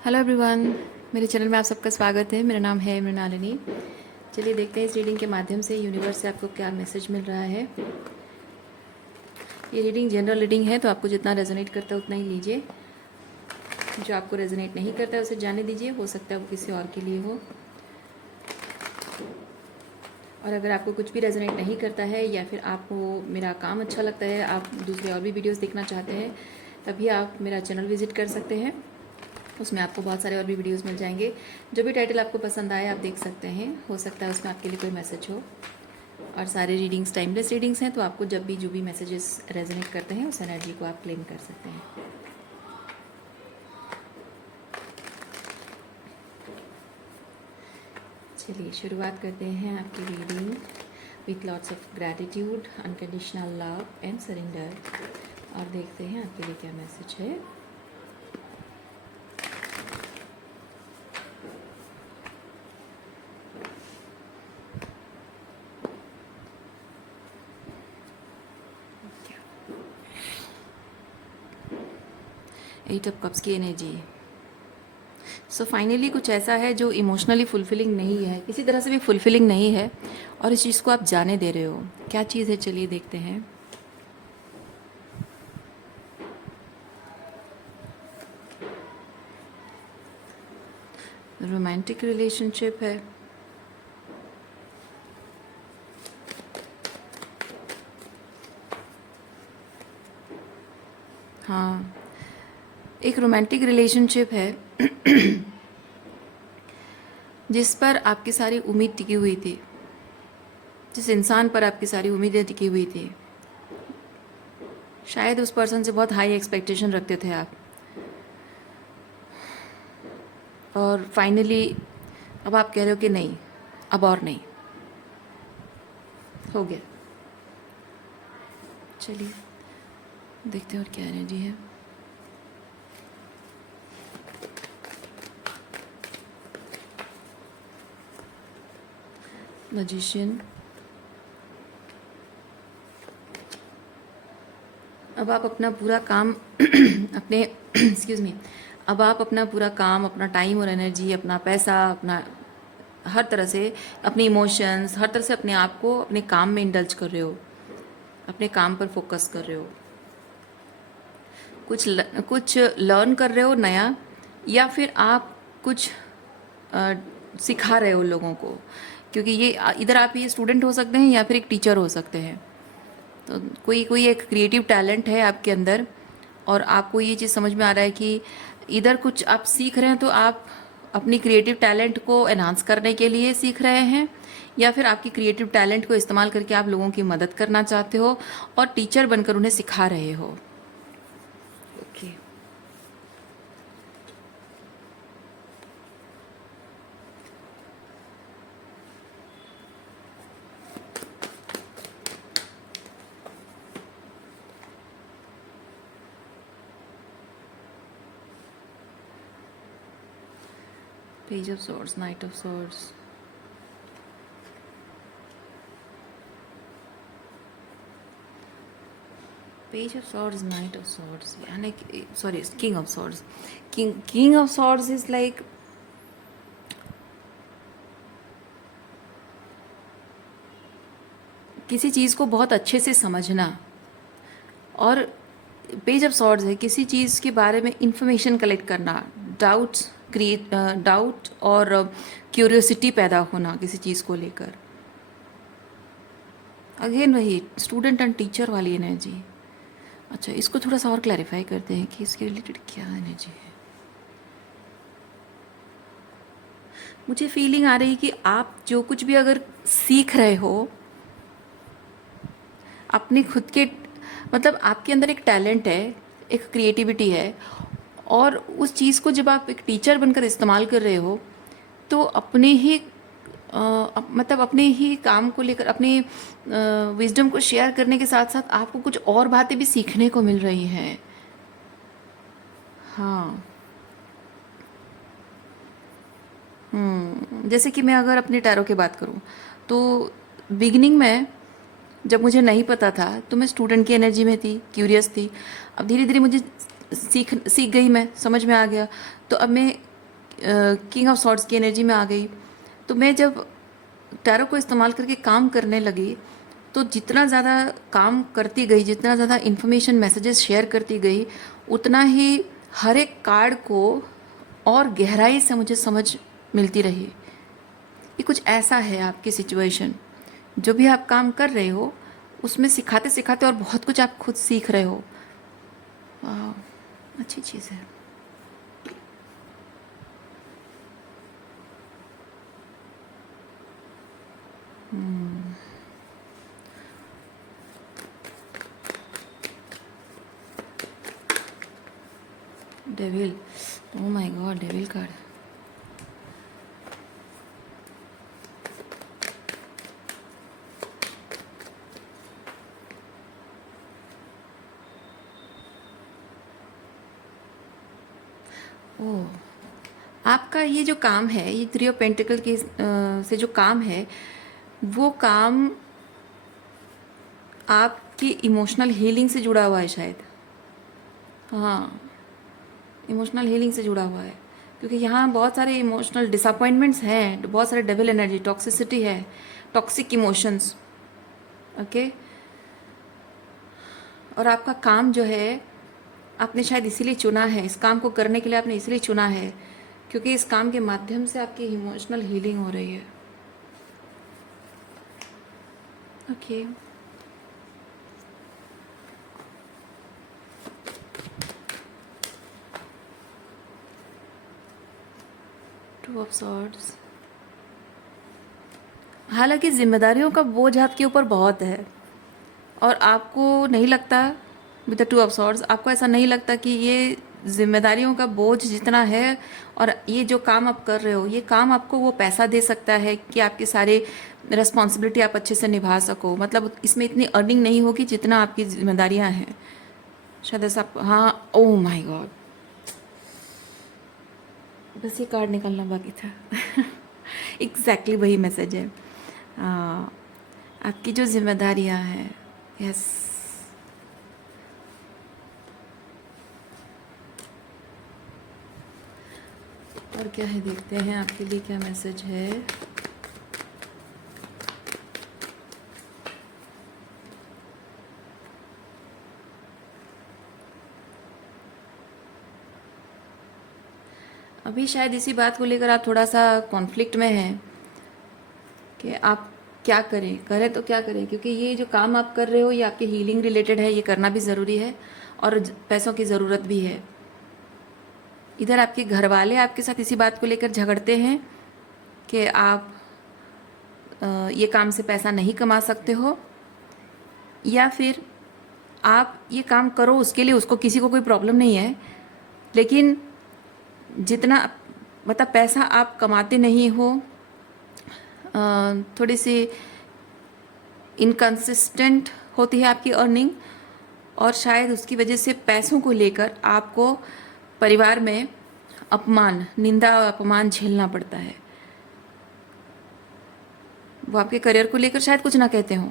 Hello everyone, मेरे channel में आप सबका स्वागत है। मेरा नाम है मृणालिनी। चलिए देखते हैं इस रीडिंग के माध्यम से यूनिवर्स से आपको क्या मैसेज मिल रहा है। ये रीडिंग जनरल रीडिंग है, तो आपको जितना रेजोनेट करता है उतना ही लीजिए। जो आपको रेजोनेट नहीं करता है उसे जाने दीजिए, हो सकता है वो किसी और के लिए हो। और अगर आपको कुछ भी रेजोनेट नहीं करता है या फिर आपको मेरा काम अच्छा लगता है, आप दूसरे और भी वीडियोस देखना चाहते हैं, तभी आप मेरा चैनल विज़िट कर सकते हैं। उसमें आपको बहुत सारे और भी वीडियोस मिल जाएंगे। जो भी टाइटल आपको पसंद आए आप देख सकते हैं, हो सकता है उसमें आपके लिए कोई मैसेज हो। और सारे रीडिंग्स टाइमलेस रीडिंग्स हैं, तो आपको जब भी जो भी मैसेजेस रेजोनेट करते हैं उस एनर्जी को आप क्लेम कर सकते हैं। चलिए शुरुआत करते हैं आपकी reading with lots of gratitude, unconditional love and surrender. और देखते हैं आपके लिए क्या मैसेज है। एट ऑफ कप्स की एनर्जी। सो फाइनली कुछ ऐसा है जो इमोशनली फुलफिलिंग नहीं है, किसी तरह से भी फुलफिलिंग नहीं है, और इस चीज़ को आप जाने दे रहे हो। क्या चीज़ है, चलिए देखते हैं। रोमांटिक रिलेशनशिप है। हाँ, एक रोमांटिक रिलेशनशिप है जिस पर आपकी सारी उम्मीद टिकी हुई थी, जिस इंसान पर आपकी सारी उम्मीदें टिकी हुई थी। शायद उस पर्सन से बहुत हाई एक्सपेक्टेशन रखते थे आप, और फाइनली अब आप कह रहे हो कि नहीं, अब और नहीं, हो गया। चलिए देखते हैं और क्या एनर्जी है। मैजिशियन। अब आप अपना पूरा काम अपने एक्सक्यूज़ मी, अब आप अपना पूरा काम, अपना टाइम और एनर्जी, अपना पैसा, अपना हर तरह से अपने इमोशंस, हर तरह से अपने आप को अपने काम में इंडल्ज कर रहे हो, अपने काम पर फोकस कर रहे हो। कुछ लर्न कर रहे हो नया, या फिर आप कुछ सिखा रहे हो लोगों को, क्योंकि ये इधर आप ये स्टूडेंट हो सकते हैं या फिर एक टीचर हो सकते हैं। तो कोई कोई एक क्रिएटिव टैलेंट है आपके अंदर, और आपको ये चीज़ समझ में आ रहा है कि इधर कुछ आप सीख रहे हैं, तो आप अपनी क्रिएटिव टैलेंट को एनहांस करने के लिए सीख रहे हैं, या फिर आपकी क्रिएटिव टैलेंट को इस्तेमाल करके आप लोगों की मदद करना चाहते हो और टीचर बनकर उन्हें सिखा रहे हो। Okay, page of swords, knight of swords, page of swords, knight of swords, यानी sorry, king of swords. King of swords is like किसी चीज़ को बहुत अच्छे से समझना, और पेज ऑफ सॉर्ड्स है किसी चीज़ के बारे में इंफॉर्मेशन कलेक्ट करना, डाउट और क्यूरियोसिटी पैदा होना किसी चीज़ को लेकर। अगेन वही स्टूडेंट एंड टीचर वाली एनर्जी। अच्छा, इसको थोड़ा सा और क्लैरिफाई करते हैं कि इसके रिलेटेड क्या एनर्जी है। मुझे फीलिंग आ रही कि आप जो कुछ भी अगर सीख रहे हो अपने खुद के, मतलब आपके अंदर एक टैलेंट है, एक क्रिएटिविटी है, और उस चीज़ को जब आप एक टीचर बनकर इस्तेमाल कर रहे हो, तो अपने ही मतलब अपने ही काम को लेकर, अपने विजडम को शेयर करने के साथ साथ आपको कुछ और बातें भी सीखने को मिल रही हैं। हाँ, जैसे कि मैं अगर अपने टैरो की बात करूँ, तो बिगिनिंग में जब मुझे नहीं पता था तो मैं स्टूडेंट की एनर्जी में थी, क्यूरियस थी। अब धीरे धीरे मुझे सीख गई, मैं समझ में आ गया, तो अब मैं किंग ऑफ सॉर्ड्स की एनर्जी में आ गई। तो मैं जब टैरो को इस्तेमाल करके काम करने लगी, तो जितना ज़्यादा काम करती गई, जितना ज़्यादा इन्फॉर्मेशन मैसेजेस शेयर करती गई, उतना ही हर एक कार्ड को और गहराई से मुझे समझ मिलती रही। ये कुछ ऐसा है आपकी सिचुएशन, जो भी आप काम कर रहे हो उसमें सिखाते सिखाते और बहुत कुछ आप खुद सीख रहे हो। वाह, अच्छी चीज़ है। Devil, oh my God, devil card. Oh, आपका ये जो काम है, ये थ्री ऑफ पेंटिकल के से जो काम है, वो काम आपकी इमोशनल हीलिंग से जुड़ा हुआ है शायद। हाँ, इमोशनल हीलिंग से जुड़ा हुआ है, क्योंकि यहाँ बहुत सारे इमोशनल डिसअपॉइंटमेंट्स हैं, बहुत सारे डेविल एनर्जी, टॉक्सिसिटी है, टॉक्सिक इमोशंस। ओके, और आपका काम जो है, आपने शायद इसीलिए चुना है, इस काम को करने के लिए आपने इसलिए चुना है, क्योंकि इस काम के माध्यम से आपकी इमोशनल हीलिंग हो रही है। Okay, two of swords. हालांकि जिम्मेदारियों का बोझ आपके ऊपर बहुत है, और आपको नहीं लगता, with the two of swords, आपको ऐसा नहीं लगता कि ये जिम्मेदारियों का बोझ जितना है, और ये जो काम आप कर रहे हो, ये काम आपको वो पैसा दे सकता है कि आपकी सारी रिस्पॉन्सिबिलिटी आप अच्छे से निभा सको। मतलब इसमें इतनी अर्निंग नहीं होगी जितना आपकी जिम्मेदारियां हैं, शायद ऐसा। हाँ, ओह माय गॉड, बस ये कार्ड निकलना बाकी था। एग्जैक्टली वही मैसेज है। आपकी जो जिम्मेदारियां हैं, यस। और क्या है, देखते हैं आपके लिए क्या मैसेज है। अभी शायद इसी बात को लेकर आप थोड़ा सा कॉन्फ्लिक्ट में हैं कि आप क्या करें, करें तो क्या करें, क्योंकि ये जो काम आप कर रहे हो ये आपके हीलिंग रिलेटेड है, ये करना भी ज़रूरी है, और पैसों की ज़रूरत भी है। इधर आपके घर वाले आपके साथ इसी बात को लेकर झगड़ते हैं कि आप ये काम से पैसा नहीं कमा सकते हो, या फिर आप ये काम करो, उसके लिए उसको किसी को कोई प्रॉब्लम नहीं है, लेकिन जितना मतलब पैसा आप कमाते नहीं हो, थोड़ी सी इनकंसिस्टेंट होती है आपकी अर्निंग, और शायद उसकी वजह से पैसों को लेकर आपको परिवार में अपमान, निंदा और अपमान झेलना पड़ता है। वो आपके करियर को लेकर शायद कुछ ना कहते हों,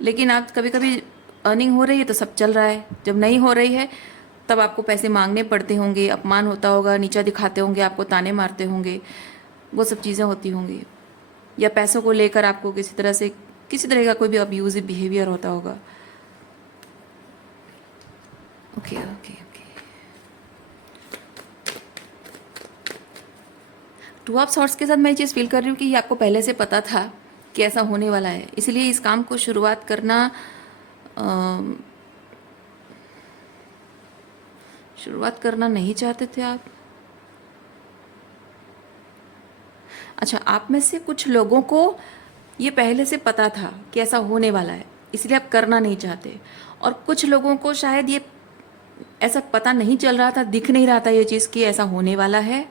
लेकिन आप कभी कभी अर्निंग हो रही है तो सब चल रहा है, जब नहीं हो रही है तब आपको पैसे मांगने पड़ते होंगे, अपमान होता होगा, नीचा दिखाते होंगे, आपको ताने मारते होंगे, वो सब चीज़ें होती होंगी, या पैसों को लेकर आपको किसी तरह का कोई भी अब्यूजिव बिहेवियर होता होगा। Okay okay okay, two of sorts के साथ मैं ये चीज़ फील कर रही हूँ कि ये आपको पहले से पता था कि ऐसा होने वाला है, इसलिए इस काम को शुरुआत करना नहीं चाहते थे आप। अच्छा, आप में से कुछ लोगों को ये पहले से पता था कि ऐसा होने वाला है, इसलिए आप करना नहीं चाहते, और कुछ लोगों को शायद ये ऐसा पता नहीं चल रहा था, दिख नहीं रहा था ये चीज़ कि ऐसा होने वाला है।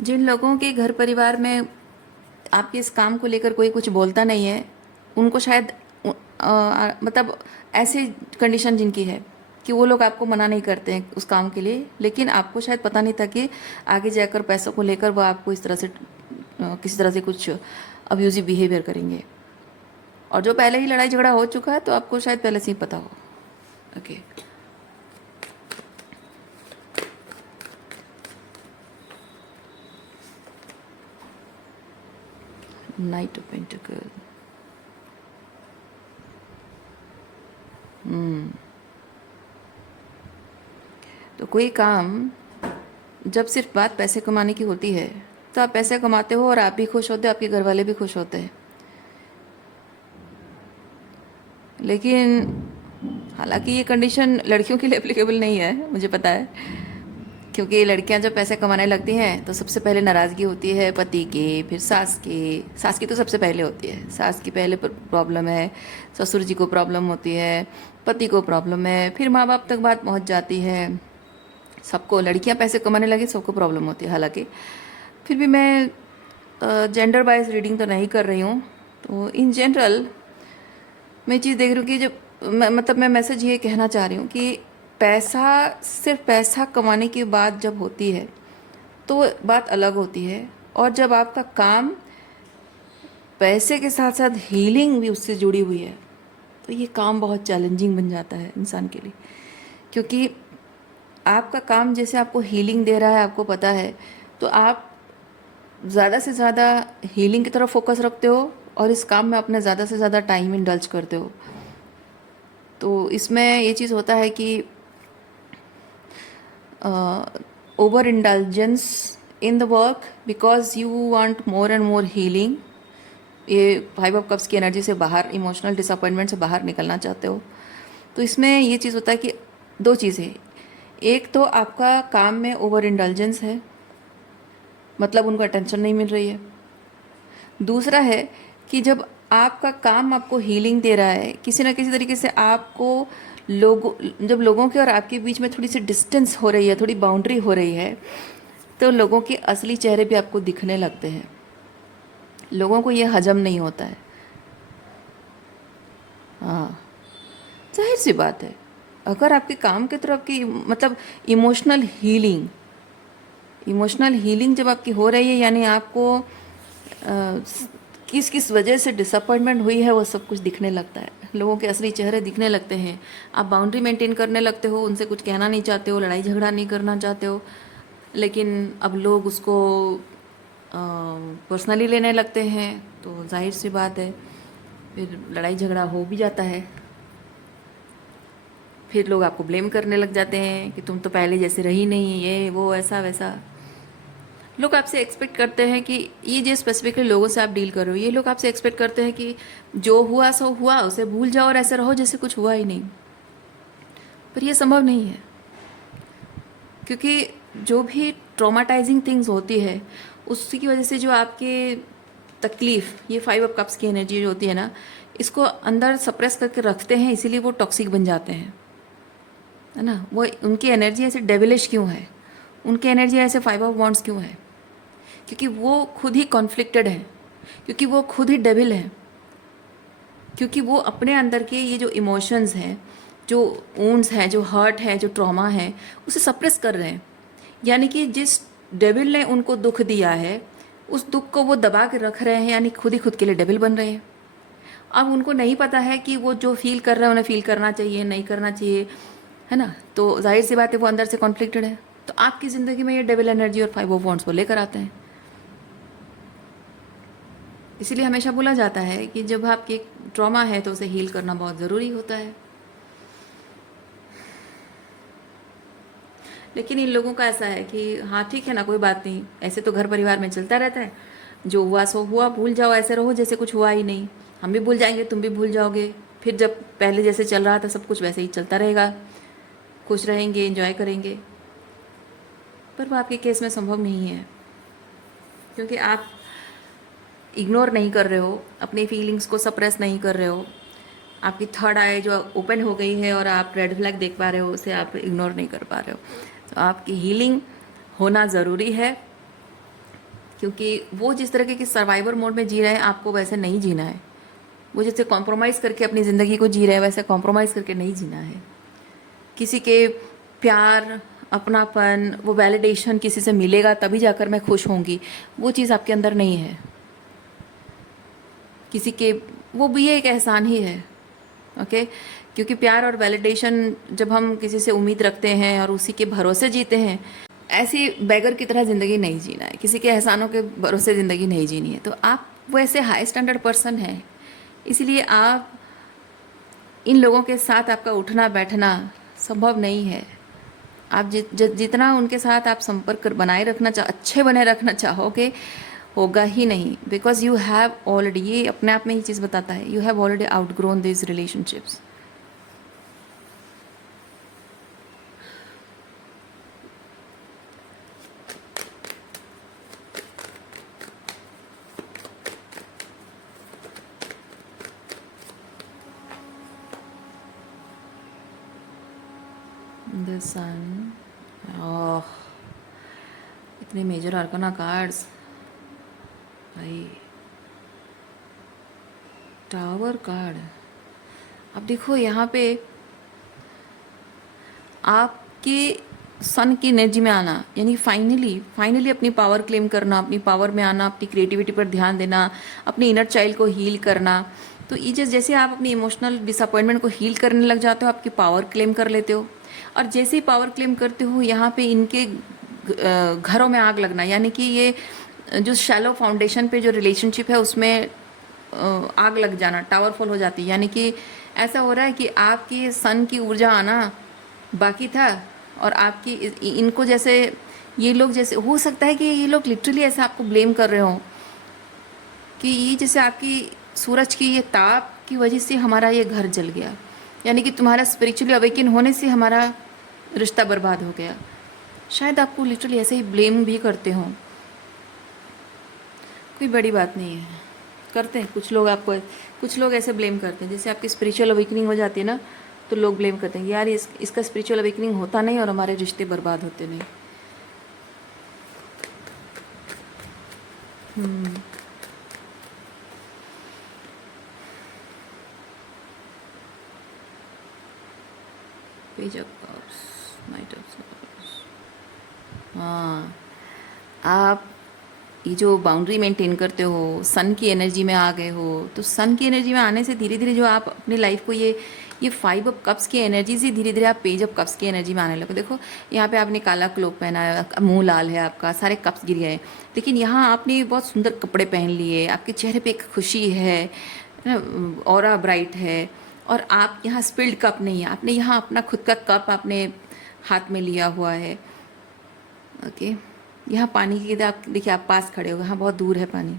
जिन लोगों के घर परिवार में आपके इस काम को लेकर कोई कुछ बोलता नहीं है, उनको शायद मतलब ऐसे कंडीशन जिनकी है, कि वो लोग आपको मना नहीं करते हैं उस काम के लिए, लेकिन आपको शायद पता नहीं था कि आगे जाकर पैसों को लेकर वो आपको इस तरह से किसी तरह से कुछ अब्यूजिव बिहेवियर करेंगे। और जो पहले ही लड़ाई झगड़ा हो चुका है तो आपको शायद पहले से ही पता हो। Okay, night of pentacle. तो कोई काम जब सिर्फ बात पैसे कमाने की होती है तो आप पैसे कमाते हो और आप भी खुश होते हो, आपके घर वाले भी खुश होते हैं। लेकिन हालांकि ये कंडीशन लड़कियों के लिए एप्लीकेबल नहीं है, मुझे पता है, क्योंकि लड़कियां जब पैसे कमाने लगती हैं तो सबसे पहले नाराज़गी होती है पति की, फिर सास की तो सबसे पहले होती है, सास की पहले प्रॉब्लम है, ससुर जी को प्रॉब्लम होती है, पति को प्रॉब्लम है, फिर माँ बाप तक बात पहुँच जाती है। सबको, लड़कियां पैसे कमाने लगी सबको प्रॉब्लम होती है। हालांकि फिर भी मैं जेंडर वाइज रीडिंग तो नहीं कर रही हूँ, तो इन जनरल मैं चीज़ देख रही हूँ कि जब मतलब मैं मैसेज ये कहना चाह रही हूँ कि पैसा, सिर्फ पैसा कमाने की बात जब होती है तो बात अलग होती है, और जब आपका काम पैसे के साथ साथ हीलिंग भी उससे जुड़ी हुई है तो ये काम बहुत चैलेंजिंग बन जाता है इंसान के लिए। क्योंकि आपका काम जैसे आपको हीलिंग दे रहा है, आपको पता है, तो आप ज़्यादा से ज़्यादा हीलिंग की तरफ फोकस रखते हो और इस काम में अपने ज़्यादा से ज़्यादा टाइम इंडल्ज करते हो। तो इसमें ये चीज़ होता है कि over indulgence in the work because you want more and more healing. ये 5 ऑफ कप्स की एनर्जी से बाहर, इमोशनल डिसअपॉइंटमेंट से बाहर निकलना चाहते हो। तो इसमें ये चीज़ होता है कि दो चीज़ें, एक तो आपका काम में ओवर इंडल्जेंस है, मतलब उनको अटेंशन नहीं मिल रही है। दूसरा है कि जब आपका काम आपको हीलिंग दे रहा है, किसी ना किसी तरीके से आपको जब लोगों के और आपके बीच में थोड़ी सी डिस्टेंस हो रही है, थोड़ी बाउंड्री हो रही है, तो लोगों के असली चेहरे भी आपको दिखने लगते हैं। लोगों को ये हजम नहीं होता है। हाँ, जाहिर सी बात है, अगर आपके काम की तरफ की मतलब इमोशनल हीलिंग जब आपकी हो रही है, यानी आपको किस किस वजह से डिसअपॉइंटमेंट हुई है वो सब कुछ दिखने लगता है, लोगों के असली चेहरे दिखने लगते हैं। आप बाउंड्री मेंटेन करने लगते हो, उनसे कुछ कहना नहीं चाहते हो, लड़ाई झगड़ा नहीं करना चाहते हो, लेकिन अब लोग उसको पर्सनली लेने लगते हैं, तो जाहिर सी बात है फिर लड़ाई झगड़ा हो भी जाता है। फिर लोग आपको ब्लेम करने लग जाते हैं कि तुम तो पहले जैसे रही नहीं, ये वो ऐसा वैसा। लोग आपसे एक्सपेक्ट करते हैं कि ये जो स्पेसिफिकली लोगों से आप डील कर रहे हो, ये लोग आपसे एक्सपेक्ट करते हैं कि जो हुआ सो हुआ, उसे भूल जाओ और ऐसे रहो जैसे कुछ हुआ ही नहीं। पर ये संभव नहीं है, क्योंकि जो भी ट्रॉमाटाइजिंग थिंग्स होती है उसकी वजह से जो आपके तकलीफ़, ये 5 ऑफ कप्स की एनर्जी जो होती है ना, इसको अंदर सप्रेस करके रखते हैं, इसीलिए वो टॉक्सिक बन जाते हैं, है ना। वो उनकी एनर्जी ऐसे डेविलिश क्यों है, उनकी एनर्जी ऐसे 5 ऑफ वॉन्ड्स क्यों है? क्योंकि वो खुद ही कॉन्फ्लिक्टेड है, क्योंकि वो खुद ही डेविल है, क्योंकि वो अपने अंदर के ये जो इमोशंस हैं, जो वुंड्स हैं, जो हर्ट है, जो ट्रॉमा है, उसे सप्रेस कर रहे हैं। यानी कि जिस डेविल ने उनको दुख दिया है, उस दुख को वो दबा के रख रहे हैं, यानी खुद ही खुद के लिए डेविल बन रहे हैं। अब उनको नहीं पता है कि वो जो फील कर रहे हैं उन्हें फील करना चाहिए, नहीं करना चाहिए, है ना। तो जाहिर सी बात है वो अंदर से कॉन्फ्लिक्टेड है, तो आपकी ज़िंदगी में ये डेविल एनर्जी और 5 ऑफ वॉन्ड्स वो लेकर आते हैं। इसीलिए हमेशा बोला जाता है कि जब आपकी ट्रॉमा है तो उसे हील करना बहुत ज़रूरी होता है। लेकिन इन लोगों का ऐसा है कि हाँ ठीक है ना, कोई बात नहीं, ऐसे तो घर परिवार में चलता रहता है, जो हुआ सो हुआ, भूल जाओ, ऐसे रहो जैसे कुछ हुआ ही नहीं, हम भी भूल जाएंगे, तुम भी भूल जाओगे, फिर जब पहले जैसे चल रहा था सब कुछ वैसे ही चलता रहेगा, खुश रहेंगे, एंजॉय करेंगे। पर वो आपके केस में संभव नहीं है, क्योंकि आप इग्नोर नहीं कर रहे हो, अपनी फीलिंग्स को सप्रेस नहीं कर रहे हो। आपकी थर्ड आई जो ओपन हो गई है और आप रेड फ्लैग देख पा रहे हो, उसे आप इग्नोर नहीं कर पा रहे हो। तो आपकी हीलिंग होना ज़रूरी है, क्योंकि वो जिस तरीके की सर्वाइवर मोड में जी रहे हैं, आपको वैसे नहीं जीना है। वो जैसे कॉम्प्रोमाइज़ करके अपनी ज़िंदगी को जी रहे हैं, वैसे कॉम्प्रोमाइज़ करके नहीं जीना है। किसी के प्यार, अपनापन, वो वैलिडेशन किसी से मिलेगा तभी जाकर मैं खुश होंगी, वो चीज़ आपके अंदर नहीं है। किसी के, वो भी एक एहसान ही है। ओके, क्योंकि प्यार और वैलिडेशन जब हम किसी से उम्मीद रखते हैं और उसी के भरोसे जीते हैं, ऐसी बैगर की तरह ज़िंदगी नहीं जीना है, किसी के एहसानों के भरोसे ज़िंदगी नहीं जीनी है। तो आप वो ऐसे हाई स्टैंडर्ड पर्सन हैं, इसलिए आप इन लोगों के साथ आपका उठना बैठना संभव नहीं है। आप जितना उनके साथ आप संपर्क बनाए रखना अच्छे बने रखना चाहोगे, होगा ही नहीं। बिकॉज यू हैव ऑलरेडी, ये अपने आप में ही चीज़ बताता है, you have already outgrown this relationships. The sun, oh इतने मेजर आर्काना कार्ड्स भाई। टावर कार्ड, अब देखो यहाँ पे आपके सन की एनर्जी में आना, यानी फाइनली अपनी पावर क्लेम करना, अपनी पावर में आना, अपनी क्रिएटिविटी पर ध्यान देना, अपनी इनर चाइल्ड को हील करना। तो ये जैसे आप अपनी इमोशनल डिसअपॉइंटमेंट को हील करने लग जाते हो, आपकी पावर क्लेम कर लेते हो। और जैसे ही पावर क्लेम करते हो, यहाँ पे इनके घरों में आग लगना, यानी कि ये जो शैलो फाउंडेशन पे जो रिलेशनशिप है उसमें आग लग जाना, टावर फॉल हो जाती है। यानी कि ऐसा हो रहा है कि आपकी सन की ऊर्जा आना बाकी था, और आपकी इनको जैसे, ये लोग जैसे, हो सकता है कि ये लोग लिटरली ऐसे आपको ब्लेम कर रहे हो कि ये जैसे आपकी सूरज की ये ताप की वजह से हमारा ये घर जल गया, यानी कि तुम्हारा स्पिरिचुअली अवेकिन होने से हमारा रिश्ता बर्बाद हो गया। शायद आपको लिटरली ऐसे ही ब्लेम भी करते हों। कोई बड़ी बात नहीं है, करते हैं कुछ लोग, आपको कुछ लोग ऐसे ब्लेम करते हैं। जैसे आपकी स्पिरिचुअल अवेकनिंग हो जाती है ना, तो लोग ब्लेम करते हैं, यार इसका स्पिरिचुअल अवेकनिंग होता नहीं और हमारे रिश्ते बर्बाद होते नहीं। Page of cups, night of swords. हाँ, आप ये जो बाउंड्री मेंटेन करते हो, सन की एनर्जी में आ गए हो, तो सन की एनर्जी में आने से धीरे धीरे जो आप अपनी लाइफ को ये 5 ऑफ कप्स की एनर्जी से धीरे धीरे आप पेज ऑफ कप्स की एनर्जी में आने लगे। देखो यहाँ पे आपने काला क्लोक पहना है, मुंह लाल है आपका, सारे कप्स गिर गए, लेकिन यहाँ आपने बहुत सुंदर कपड़े पहन लिए, आपके चेहरे पे एक खुशी है, ऑरा ब्राइट है, और आप यहाँ स्पिल्ड कप नहीं है, आपने यहाँ अपना खुद का कप आपने हाथ में लिया हुआ है। ओके, यहाँ पानी की, आप देखिए आप पास खड़े हो, यहाँ बहुत दूर है पानी।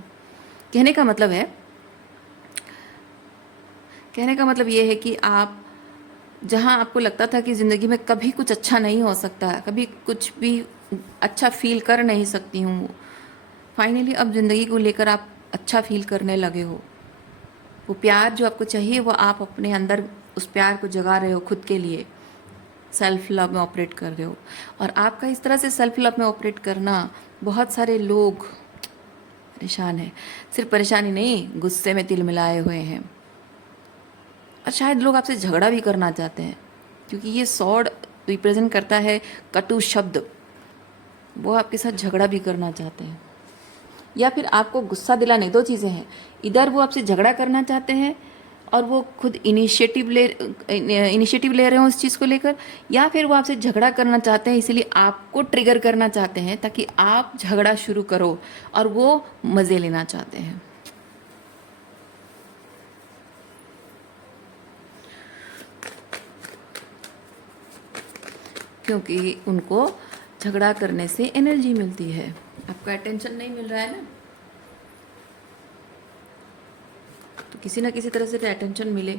कहने का मतलब है, कहने का मतलब ये है कि आप जहाँ आपको लगता था कि ज़िंदगी में कभी कुछ अच्छा नहीं हो सकता है, कभी कुछ भी अच्छा फील कर नहीं सकती हूँ, फाइनली अब ज़िंदगी को लेकर आप अच्छा फील करने लगे हो। वो प्यार जो आपको चाहिए, वो आप अपने अंदर उस प्यार को जगा रहे हो खुद के लिए, सेल्फ लव में ऑपरेट कर रहे हो। और आपका इस तरह से सेल्फ लव में ऑपरेट करना, बहुत सारे लोग परेशान हैं। सिर्फ परेशानी नहीं, गुस्से में तिल मिलाए हुए हैं, और शायद लोग आपसे झगड़ा भी करना चाहते हैं, क्योंकि ये सॉर्ड रिप्रेजेंट करता है कटु शब्द। वो आपके साथ झगड़ा भी करना चाहते हैं, या फिर आपको गुस्सा दिलाने। दो चीज़ें हैं, इधर वो आपसे झगड़ा करना चाहते हैं और वो खुद इनिशिएटिव ले रहे हो उस चीज़ को लेकर, या फिर वो आपसे झगड़ा करना चाहते हैं इसलिए आपको ट्रिगर करना चाहते हैं ताकि आप झगड़ा शुरू करो, और वो मज़े लेना चाहते हैं। क्योंकि उनको झगड़ा करने से एनर्जी मिलती है, आपका अटेंशन नहीं मिल रहा है ना, तो किसी ना किसी तरह से अटेंशन मिले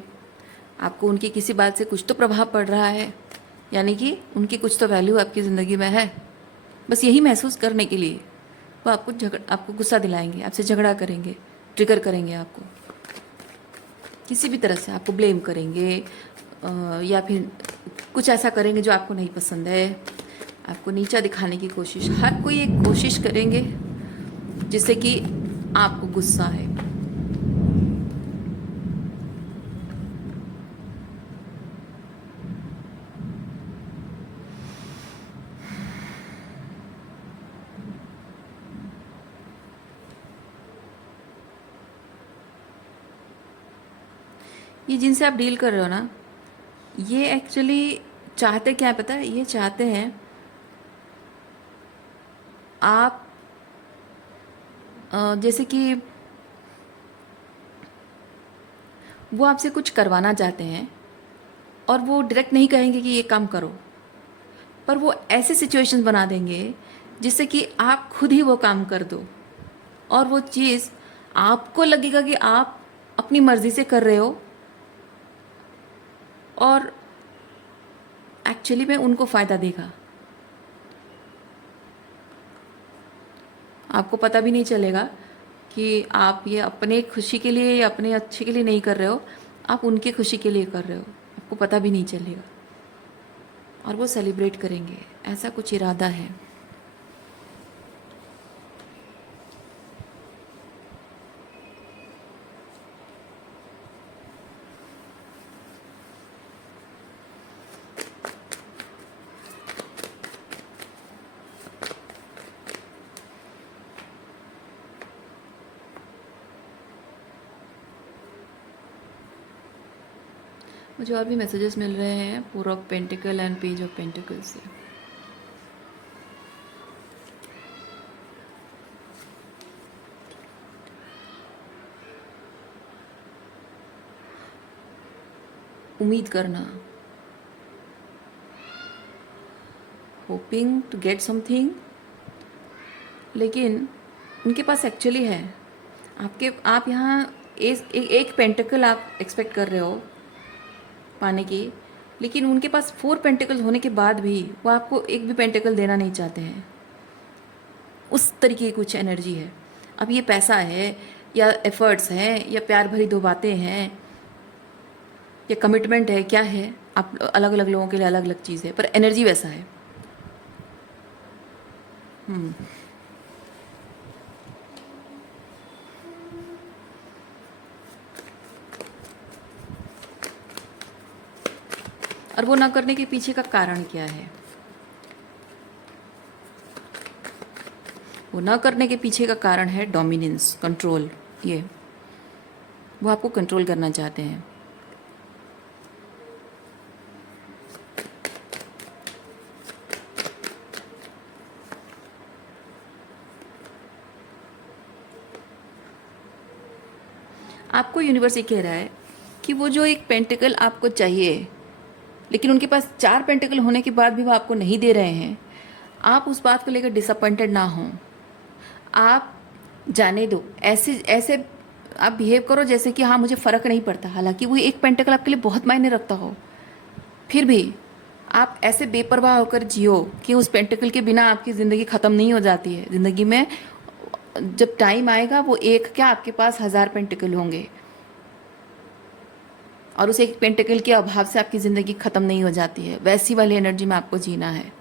आपको। उनकी किसी बात से कुछ तो प्रभाव पड़ रहा है, यानी कि उनकी कुछ तो वैल्यू आपकी ज़िंदगी में है। बस यही महसूस करने के लिए वो आपको गुस्सा दिलाएंगे, आपसे झगड़ा करेंगे, ट्रिगर करेंगे आपको, किसी भी तरह से आपको ब्लेम करेंगे, या फिर कुछ ऐसा करेंगे जो आपको नहीं पसंद है, आपको नीचा दिखाने की कोशिश। हर कोई एक कोशिश करेंगे जिससे कि आपको गुस्सा है। ये जिनसे आप डील कर रहे हो ना, ये एक्चुअली चाहते क्या है पता है? ये चाहते हैं आप जैसे कि वो आपसे कुछ करवाना चाहते हैं और वो डायरेक्ट नहीं कहेंगे कि ये काम करो, पर वो ऐसे सिचुएशंस बना देंगे जिससे कि आप खुद ही वो काम कर दो, और वो चीज़ आपको लगेगा कि आप अपनी मर्ज़ी से कर रहे हो, और एक्चुअली में उनको फ़ायदा देगा। आपको पता भी नहीं चलेगा कि आप ये अपने खुशी के लिए या अपने अच्छे के लिए नहीं कर रहे हो, आप उनकी खुशी के लिए कर रहे हो, आपको पता भी नहीं चलेगा, और वो सेलिब्रेट करेंगे। ऐसा कुछ इरादा है। मुझे और भी मैसेजेस मिल रहे हैं four of pentacle and page of pentacle से। उम्मीद करना, होपिंग टू गेट समथिंग, लेकिन उनके पास एक्चुअली है। आप यहाँ एक पेंटिकल आप एक्सपेक्ट कर रहे हो पाने की, लेकिन उनके पास 4 पेंटिकल होने के बाद भी वो आपको एक भी पेंटिकल देना नहीं चाहते हैं। उस तरीके की कुछ एनर्जी है। अब ये पैसा है या एफर्ट्स हैं या प्यार भरी दो बातें हैं या कमिटमेंट है, क्या है, आप अलग अलग लोगों के लिए अलग अलग चीज़ है, पर एनर्जी वैसा है। और वो ना करने के पीछे का कारण क्या है? वो ना करने के पीछे का कारण है डोमिनेंस, कंट्रोल। ये वो आपको कंट्रोल करना चाहते हैं। आपको यूनिवर्स ये कह रहा है कि वो जो एक पेंटिकल आपको चाहिए, लेकिन उनके पास 4 पेंटिकल होने के बाद भी वो आपको नहीं दे रहे हैं, आप उस बात को लेकर डिसअपॉइंटेड ना हों। आप जाने दो, ऐसे ऐसे आप बिहेव करो जैसे कि हाँ मुझे फ़र्क नहीं पड़ता, हालांकि वो एक पेंटिकल आपके लिए बहुत मायने रखता हो, फिर भी आप ऐसे बेपरवाह होकर जियो कि उस पेंटिकल के बिना आपकी ज़िंदगी ख़त्म नहीं हो जाती है। ज़िंदगी में जब टाइम आएगा वो एक क्या आपके पास 1000 पेंटिकल होंगे, और उस एक पेंटिकल के अभाव से आपकी ज़िंदगी ख़त्म नहीं हो जाती है। वैसी वाली एनर्जी में आपको जीना है।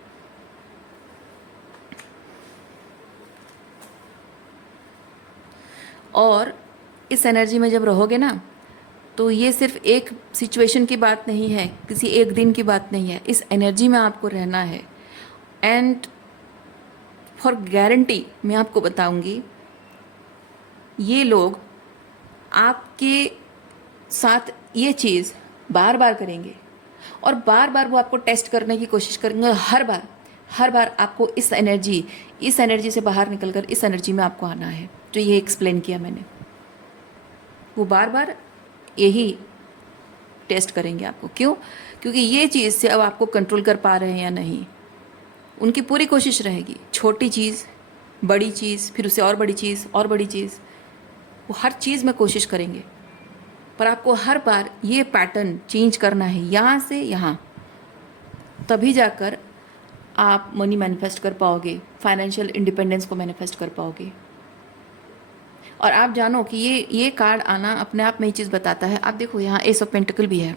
और इस एनर्जी में जब रहोगे ना, तो ये सिर्फ एक सिचुएशन की बात नहीं है, किसी एक दिन की बात नहीं है, इस एनर्जी में आपको रहना है। एंड फॉर गारंटी मैं आपको बताऊंगी, ये लोग आपके साथ ये चीज़ बार बार करेंगे, और बार बार वो आपको टेस्ट करने की कोशिश करेंगे। हर बार आपको इस एनर्जी से बाहर निकलकर इस एनर्जी में आपको आना है, जो ये एक्सप्लेन किया मैंने। वो बार बार यही टेस्ट करेंगे आपको। क्यों? क्योंकि ये चीज़ से अब आपको कंट्रोल कर पा रहे हैं या नहीं, उनकी पूरी कोशिश रहेगी। छोटी चीज़, बड़ी चीज़, फिर उसे और बड़ी चीज़, और बड़ी चीज़, वो हर चीज़ में कोशिश करेंगे, पर आपको हर बार ये पैटर्न चेंज करना है, यहाँ से यहाँ, तभी जाकर आप मनी मैनिफेस्ट कर पाओगे, फाइनेंशियल इंडिपेंडेंस को मैनिफेस्ट कर पाओगे। और आप जानो कि ये कार्ड आना अपने आप में ये चीज़ बताता है। आप देखो यहाँ एस ऑफ पेंटिकल भी है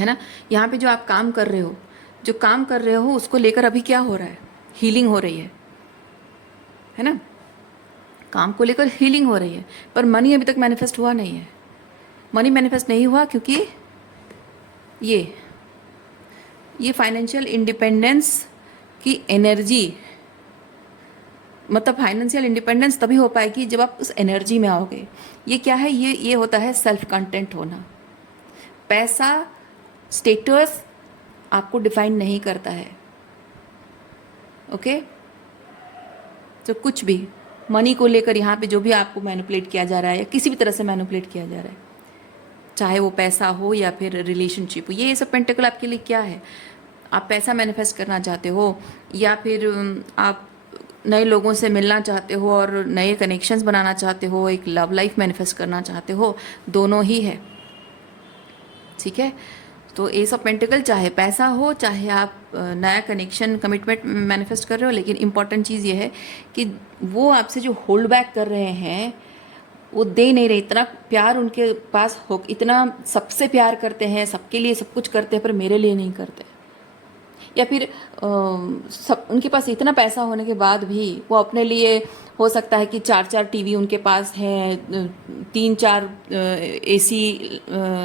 ना। यहाँ पे जो आप काम कर रहे हो, उसको लेकर अभी क्या हो रहा है? हीलिंग हो रही है ना। काम को लेकर हीलिंग हो रही है, पर मनी अभी तक मैनिफेस्ट हुआ नहीं है। मनी मैनिफेस्ट नहीं हुआ क्योंकि ये फाइनेंशियल इंडिपेंडेंस की एनर्जी, मतलब फाइनेंशियल इंडिपेंडेंस तभी हो पाएगी जब आप उस एनर्जी में आओगे। ये क्या है? ये होता है सेल्फ कंटेंट होना। पैसा, स्टेटस आपको डिफाइन नहीं करता है। ओके, तो कुछ भी मनी को लेकर यहाँ पे जो भी आपको मैनिपुलेट किया जा रहा है या किसी भी तरह से मैनिपुलेट किया जा रहा है, चाहे वो पैसा हो या फिर रिलेशनशिप हो, ये सब पेंटिकल आपके लिए क्या है? आप पैसा मैनिफेस्ट करना चाहते हो या फिर आप नए लोगों से मिलना चाहते हो और नए कनेक्शंस बनाना चाहते हो, एक लव लाइफ मैनिफेस्ट करना चाहते हो, दोनों ही है। ठीक है, तो एस ऑफ पेंटिकल चाहे पैसा हो, चाहे आप नया कनेक्शन, कमिटमेंट मैनिफेस्ट कर रहे हो, लेकिन इंपॉर्टेंट चीज़ ये है कि वो आपसे जो होल्ड बैक कर रहे हैं वो दे नहीं रहे। इतना प्यार उनके पास हो, इतना सबसे प्यार करते हैं, सबके लिए सब कुछ करते हैं, पर मेरे लिए नहीं करते। या फिर सब उनके पास इतना पैसा होने के बाद भी वो अपने लिए, हो सकता है कि 4-4 टीवी उनके पास हैं, 3-4 एसी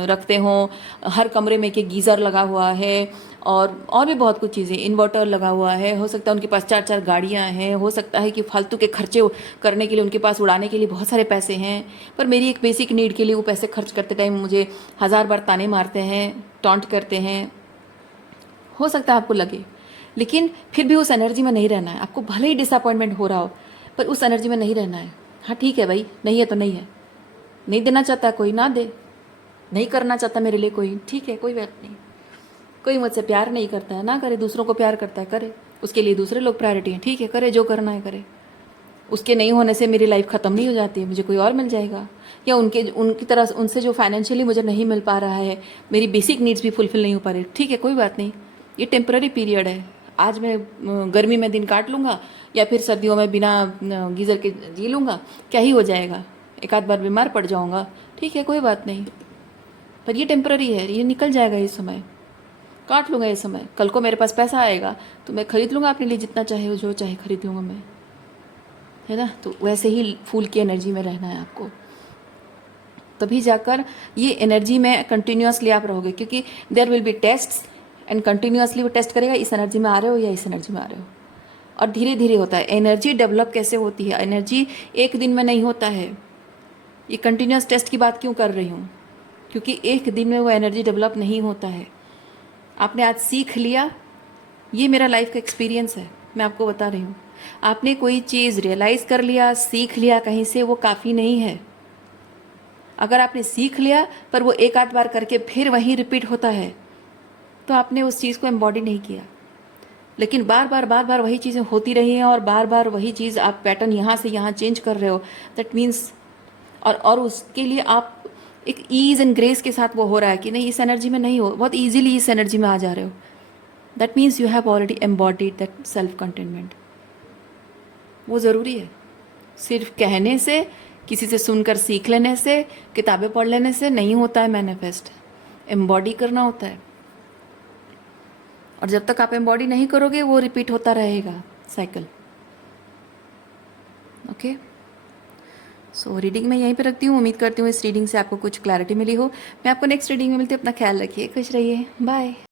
रखते हों, हर कमरे में एक गीज़र लगा हुआ है और भी बहुत कुछ चीज़ें, इन्वर्टर लगा हुआ है, हो सकता है उनके पास 4-4 गाड़ियाँ हैं, हो सकता है कि फालतू के खर्चे करने के लिए उनके पास उड़ाने के लिए बहुत सारे पैसे हैं, पर मेरी एक बेसिक नीड के लिए वो पैसे खर्च करते टाइम मुझे 1000 बार ताने मारते हैं, टॉन्ट करते हैं। हो सकता है आपको लगे, लेकिन फिर भी उस एनर्जी में नहीं रहना है। आपको भले ही डिसअपॉइंटमेंट हो रहा हो, पर उस एनर्जी में नहीं रहना है। हाँ ठीक है भाई, नहीं है तो नहीं है, नहीं देना चाहता कोई ना दे, नहीं करना चाहता मेरे लिए कोई, ठीक है, कोई बात नहीं। कोई मुझसे प्यार नहीं करता है, ना करे, दूसरों को प्यार करता है, करे, उसके लिए दूसरे लोग प्रायोरिटी हैं, ठीक है, करे, जो करना है करे। उसके नहीं होने से मेरी लाइफ ख़त्म नहीं हो जाती है, मुझे कोई और मिल जाएगा। या उनकी तरह उनसे जो फाइनेंशियली मुझे नहीं मिल पा रहा है, मेरी बेसिक नीड्स भी फुलफिल नहीं हो पा रही, ठीक है, कोई बात नहीं, ये टेम्पररी पीरियड है। आज मैं गर्मी में दिन काट लूँगा या फिर सर्दियों में बिना गीज़र के जी लूँगा, क्या ही हो जाएगा, एक आध बार बीमार पड़ जाऊँगा, ठीक है, कोई बात नहीं, पर ये टेम्पररी है, ये निकल जाएगा, ये समय काट लूँगा, ये समय। कल को मेरे पास पैसा आएगा तो मैं खरीद लूँगा अपने लिए, जितना चाहे जो चाहे खरीद लूँगा मैं, है ना। तो वैसे ही फूल की एनर्जी में रहना है आपको, तभी जाकर ये एनर्जी में कंटिन्यूसली आप रहोगे, क्योंकि there will be tests and continuously वो टेस्ट करेगा, इस एनर्जी में आ रहे हो या इस एनर्जी में आ रहे हो। और धीरे धीरे होता है। एनर्जी डेवलप कैसे होती है? एनर्जी एक दिन में नहीं होता है। ये कंटिन्यूस टेस्ट की बात क्यों कर रही हूँ? क्योंकि एक दिन में वो एनर्जी डेवलप नहीं होता है। आपने आज सीख लिया, ये मेरा लाइफ का एक्सपीरियंस है, मैं आपको बता रही हूँ। आपने कोई चीज़ रियलाइज़ कर लिया, सीख लिया कहीं से, वो काफ़ी नहीं है। अगर आपने सीख लिया पर वो एक आध बार करके फिर वही रिपीट होता है, तो आपने उस चीज़ को एम्बॉडी नहीं किया। लेकिन बार बार वही चीज़ें होती रही हैं और बार बार वही चीज़, आप पैटर्न यहाँ से यहाँ चेंज कर रहे हो, दैट मीन्स, और उसके लिए आप एक ईज एंड ग्रेस के साथ वो हो रहा है कि नहीं, इस एनर्जी में नहीं हो, बहुत ईजिली इस एनर्जी में आ जा रहे हो, that means you have already embodied that self containment. वो ज़रूरी है। सिर्फ कहने से, किसी से सुनकर सीख लेने से, किताबें पढ़ लेने से नहीं होता है मैनिफेस्ट, एम्बॉडी करना होता है। और जब तक आप एम्बॉडी नहीं करोगे, वो रिपीट होता रहेगा साइकिल। ओके, सो रीडिंग मैं यहीं पे रखती हूँ। उम्मीद करती हूँ इस रीडिंग से आपको कुछ क्लैरिटी मिली हो। मैं आपको नेक्स्ट रीडिंग में मिलती हूँ। अपना ख्याल रखिए, खुश रहिए, बाय।